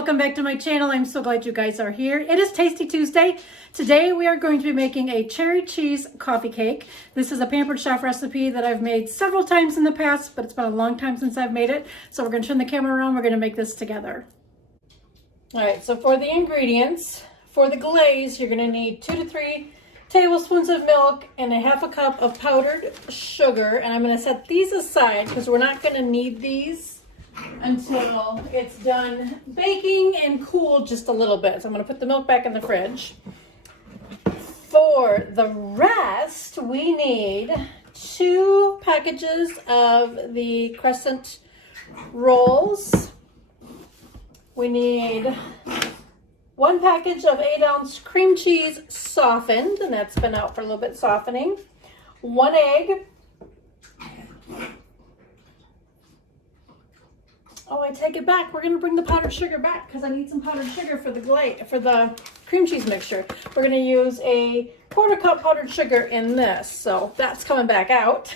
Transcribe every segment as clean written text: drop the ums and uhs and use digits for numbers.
welcome back to my channel. I'm so glad you guys are here. It is Tasty Tuesday. Today we are going to be making a cherry cheese coffee cake. This is a Pampered Chef recipe that I've made several times in the past, but it's been a long time since I've made it. So we're going to turn the camera around. We're going to make this together. All right, so for the ingredients, for the glaze, you're going to need 2 to 3 tablespoons of milk and a half a cup of powdered sugar. And I'm going to set these aside because we're not going to need these until it's done baking and cooled just a little bit. So I'm going to put the milk back in the fridge. For the rest, we need 2 packages of the crescent rolls. We need 1 package of 8-ounce cream cheese softened, and that's been out for a little bit softening. 1 egg. Oh, I take it back. We're going to bring the powdered sugar back because I need some powdered sugar for the cream cheese mixture. We're going to use a 1/4 cup powdered sugar in this, so that's coming back out.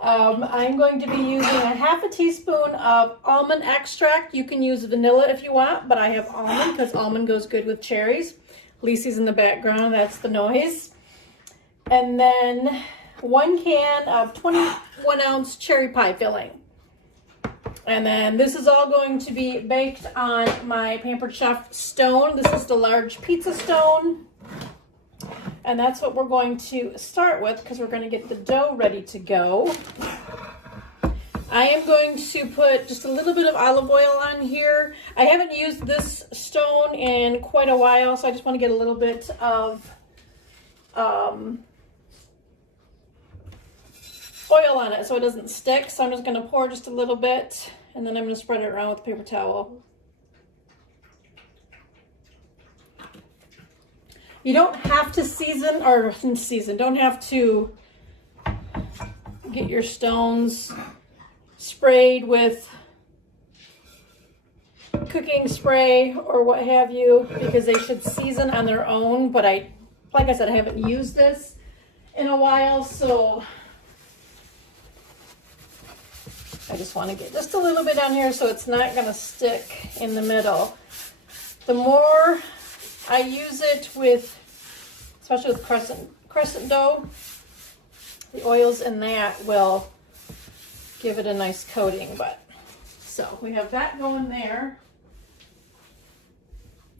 I'm going to be using a half a teaspoon of almond extract. You can use vanilla if you want, but I have almond because almond goes good with cherries. Lisi's in the background. That's the noise. And then 1 can of 21-ounce cherry pie filling. And then this is all going to be baked on my Pampered Chef stone. This is the large pizza stone. And that's what we're going to start with because we're going to get the dough ready to go. I am going to put just a little bit of olive oil on here. I haven't used this stone in quite a while, so I just want to get a little bit of oil on it so it doesn't stick. So I'm just going to pour just a little bit and then I'm going to spread it around with a paper towel. You don't have to don't have to get your stones sprayed with cooking spray or what have you because they should season on their own. But like I said, I haven't used this in a while, so I just want to get just a little bit on here so it's not going to stick in the middle. The more I use it with, especially with crescent dough, the oils in that will give it a nice coating. But so we have that going there.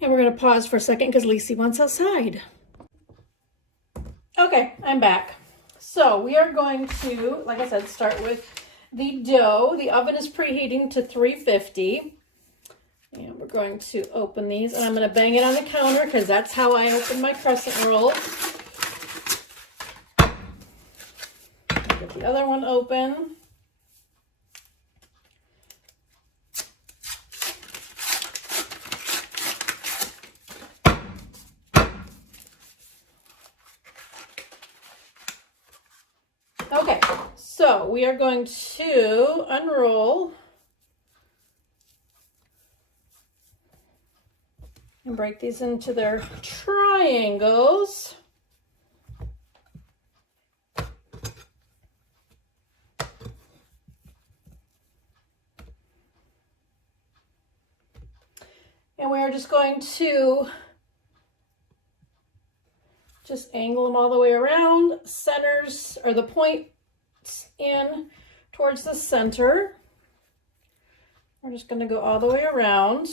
And we're going to pause for a second because Lisi wants outside. Okay, I'm back. So we are going to, like I said, start with the dough. The oven is preheating to 350. And we're going to open these. And I'm going to bang it on the counter because that's how I open my crescent rolls. Get the other one open. Okay, so we are going to unroll and break these into their triangles. And we are just going to just angle them all the way around, centers, or the points in towards the center. We're just going to go all the way around.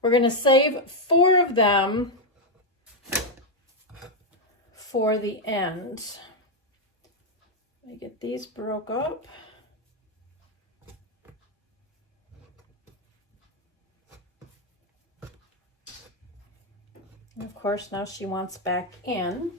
We're going to save 4 of them for the end. Let me get these broke up. And of course, now she wants back in.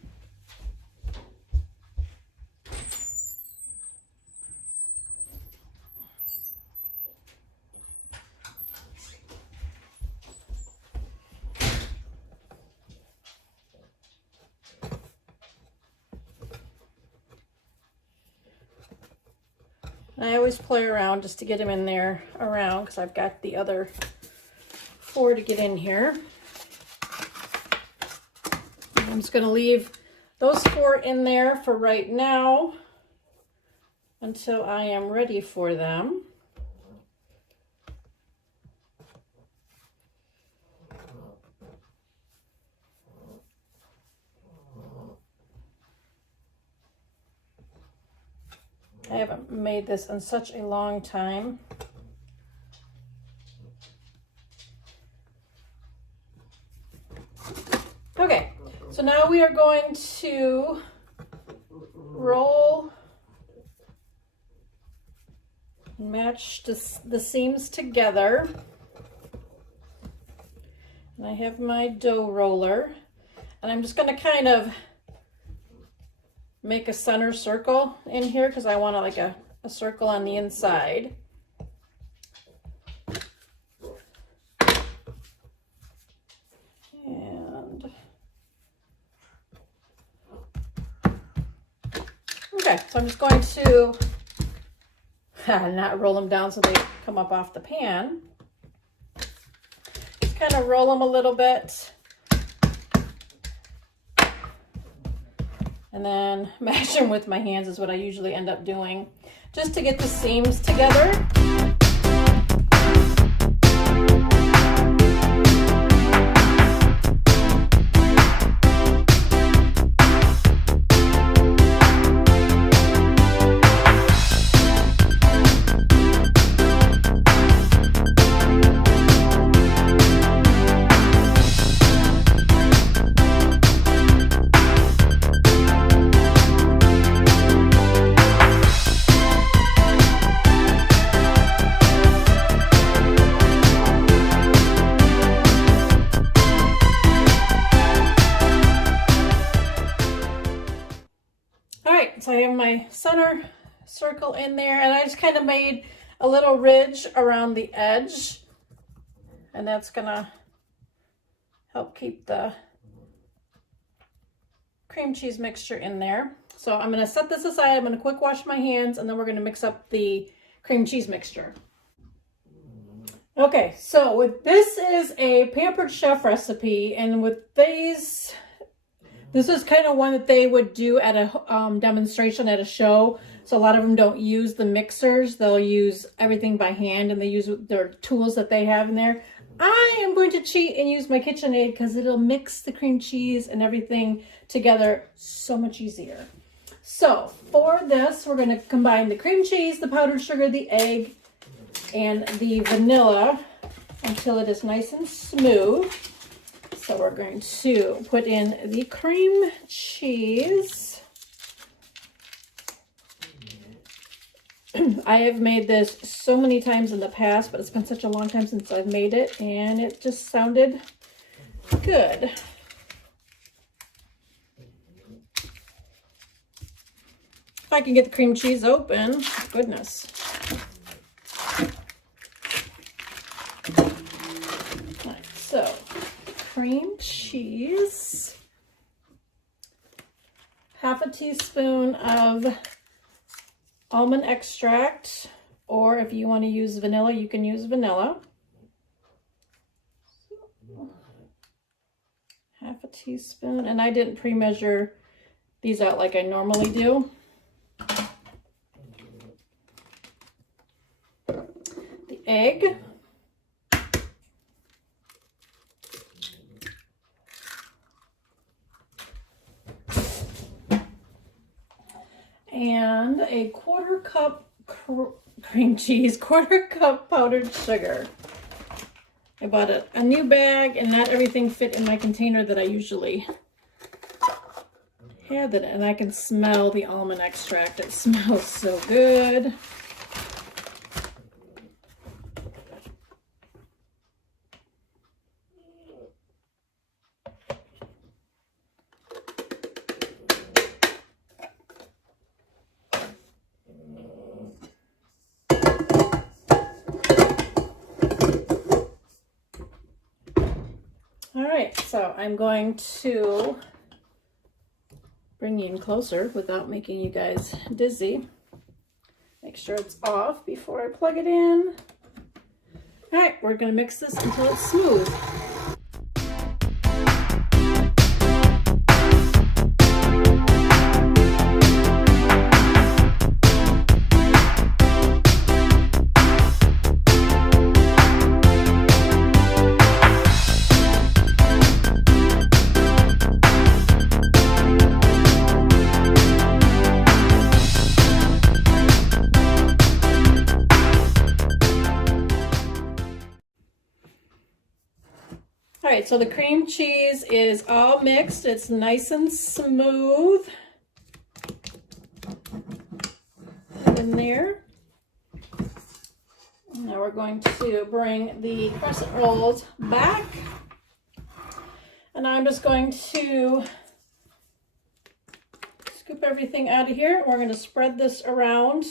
I always play around just to get them in there around because I've got the other 4 to get in here. I'm just going to leave those 4 in there for right now until I am ready for them. I haven't made this in such a long time. Okay, so now we are going to roll, match the seams together. And I have my dough roller, and I'm just going to kind of make a center circle in here because I want like a circle on the inside. And okay, so I'm just going to not roll them down so they come up off the pan. Just kind of roll them a little bit. And then mash them with my hands is what I usually end up doing, just to get the seams together. So I have my center circle in there, and I just kind of made a little ridge around the edge, and that's gonna help keep the cream cheese mixture in there. So I'm gonna set this aside, I'm gonna quick wash my hands, and then we're gonna mix up the cream cheese mixture. Okay, so this is a Pampered Chef recipe, and with these, this is kind of one that they would do at a demonstration at a show. So a lot of them don't use the mixers. They'll use everything by hand, and they use their tools that they have in there. I am going to cheat and use my KitchenAid because it'll mix the cream cheese and everything together so much easier. So for this, we're going to combine the cream cheese, the powdered sugar, the egg, and the vanilla until it is nice and smooth. So we're going to put in the cream cheese. I have made this so many times in the past, but it's been such a long time since I've made it, and it just sounded good. If I can get the cream cheese open, goodness. All right, so cream cheese, half a teaspoon of almond extract, or if you want to use vanilla, you can use vanilla. Half a teaspoon, and I didn't pre-measure these out like I normally do. The egg. And a quarter cup cream cheese, quarter cup powdered sugar. I bought a new bag, and not everything fit in my container that I usually had it, and I can smell the almond extract. It smells so good. So I'm going to bring you in closer without making you guys dizzy. Make sure it's off before I plug it in. All right, we're going to mix this until it's smooth. right, so the cream cheese is all mixed. It's nice and smooth in there. Now we're going to bring the crescent rolls back. And I'm just going to scoop everything out of here. We're going to spread this around.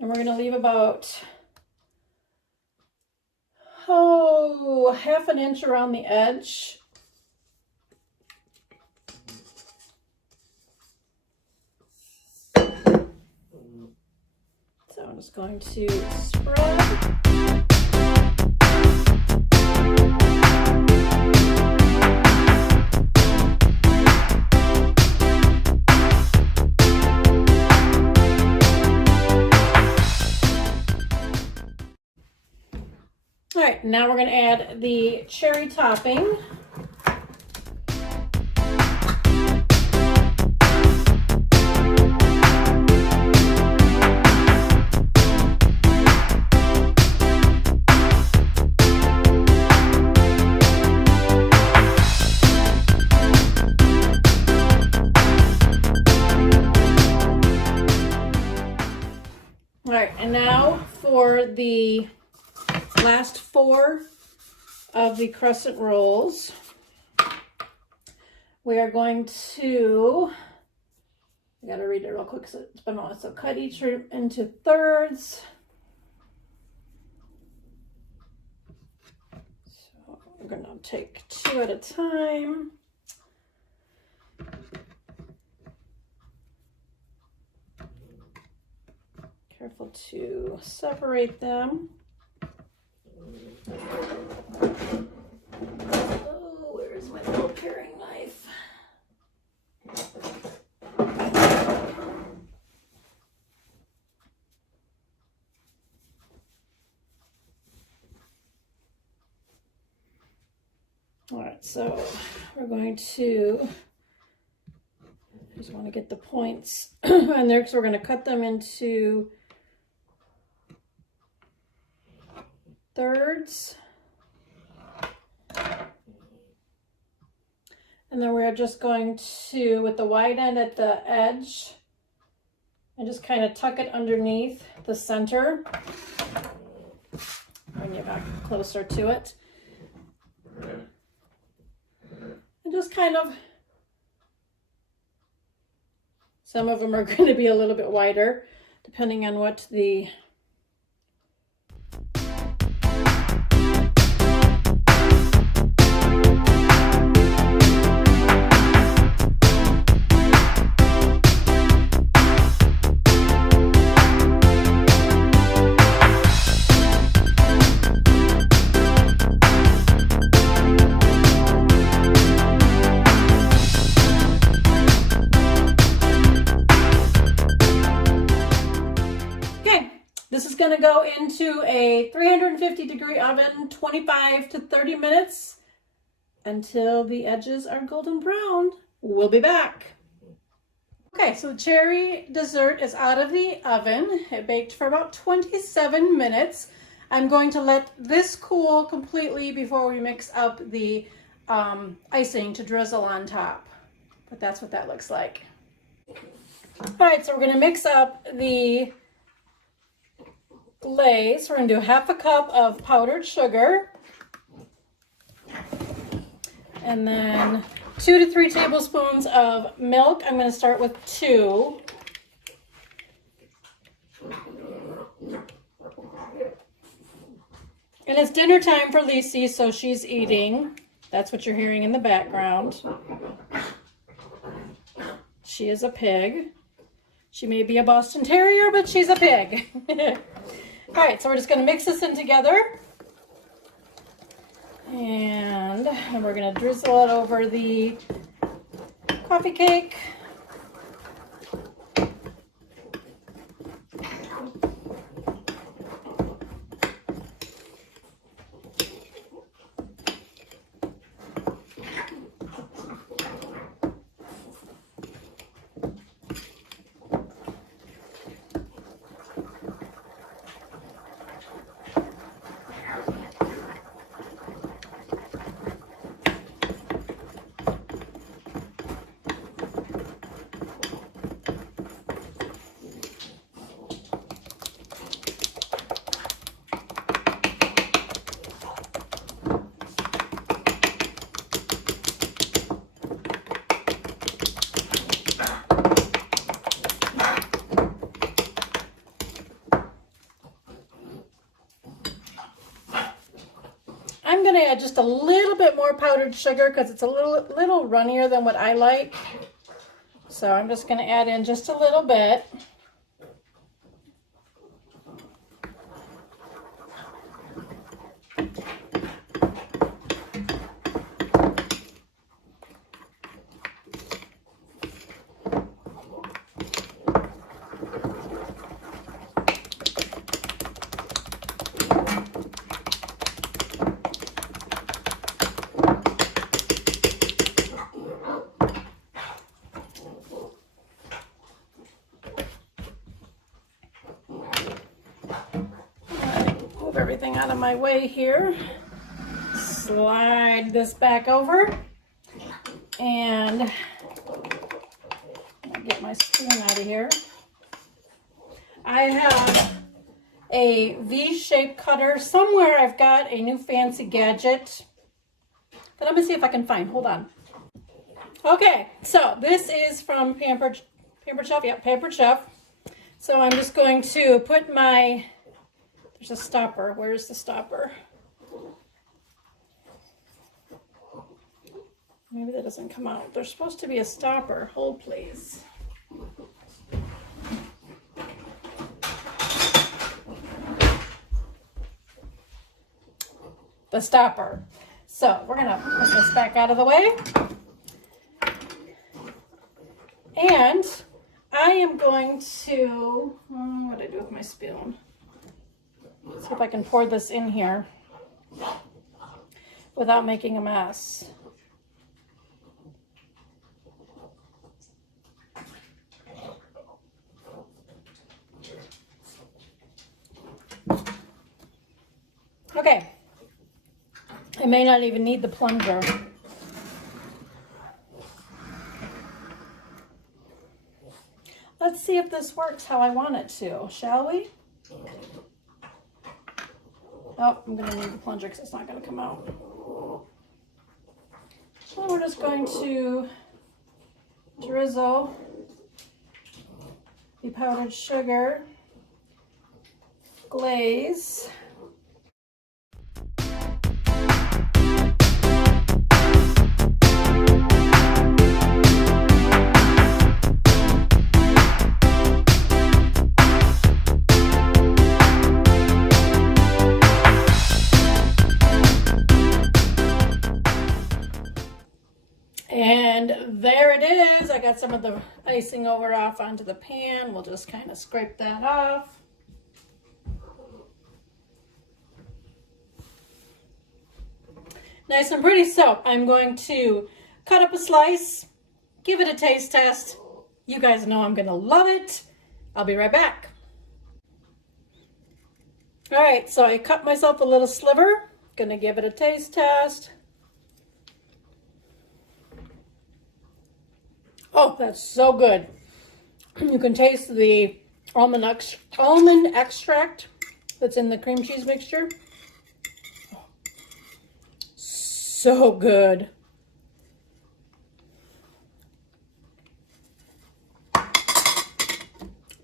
And we're going to leave about, half an inch around the edge. So I'm just going to spread. All right, now we're going to add the cherry topping. All right, and now for the last 4 of the crescent rolls, we are going to, I gotta read it real quick so it's been on. So cut each into thirds. So I'm gonna take 2 at a time. Careful to separate them. Oh, where's my little paring knife? All right, so we're going to, I just want to get the points on there because we're going to cut them into thirds. And then we're just going to, with the wide end at the edge, and just kind of tuck it underneath the center. Bring it back closer to it. And just kind of, some of them are going to be a little bit wider, depending on what the going to go into a 350-degree oven, 25 to 30 minutes until the edges are golden brown. We'll be back. Okay, so the cherry dessert is out of the oven. It baked for about 27 minutes. I'm going to let this cool completely before we mix up the icing to drizzle on top. But that's what that looks like. All right, so we're going to mix up the glaze. We're going to do 1/2 cup of powdered sugar, and then 2 to 3 tablespoons of milk. I'm going to start with 2. And it's dinner time for Lisi, so she's eating. That's what you're hearing in the background. She is a pig. She may be a Boston Terrier, but she's a pig. All right, so we're just going to mix this in together. And we're going to drizzle it over the coffee cake. just a little bit more powdered sugar because it's a little runnier than what I like. So I'm just going to add in just a little bit. Everything out of my way here. Slide this back over and I'll get my spoon out of here. I have a V-shaped cutter. Somewhere I've got a new fancy gadget that I'm gonna see if I can find. Hold on. Okay, so this is from Pampered Chef. Yep, Pampered Chef. So I'm just going to put my, there's a stopper. Where's the stopper? Maybe that doesn't come out. There's supposed to be a stopper. Hold, please. The stopper. So we're gonna put this back out of the way. And I am going to, what do I do with my spoon? See if I can pour this in here without making a mess. Okay, I may not even need the plunger. Let's see if this works how I want it to, shall we? Oh, I'm going to need the plunger because it's not going to come out. So we're just going to drizzle the powdered sugar glaze. And there it is. I got some of the icing over off onto the pan. We'll just kind of scrape that off. Nice and pretty. So I'm going to cut up a slice, give it a taste test. You guys know I'm going to love it. I'll be right back. All right, so I cut myself a little sliver. Going to give it a taste test. Oh, that's so good. You can taste the almond extract that's in the cream cheese mixture. So good.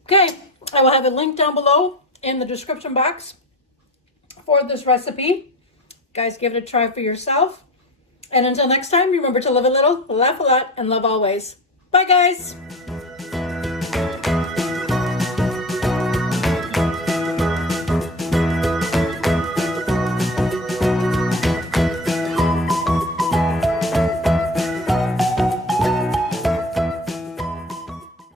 Okay, I will have a link down below in the description box for this recipe. Guys, give it a try for yourself. And until next time, remember to live a little, laugh a lot, and love always. Bye, guys.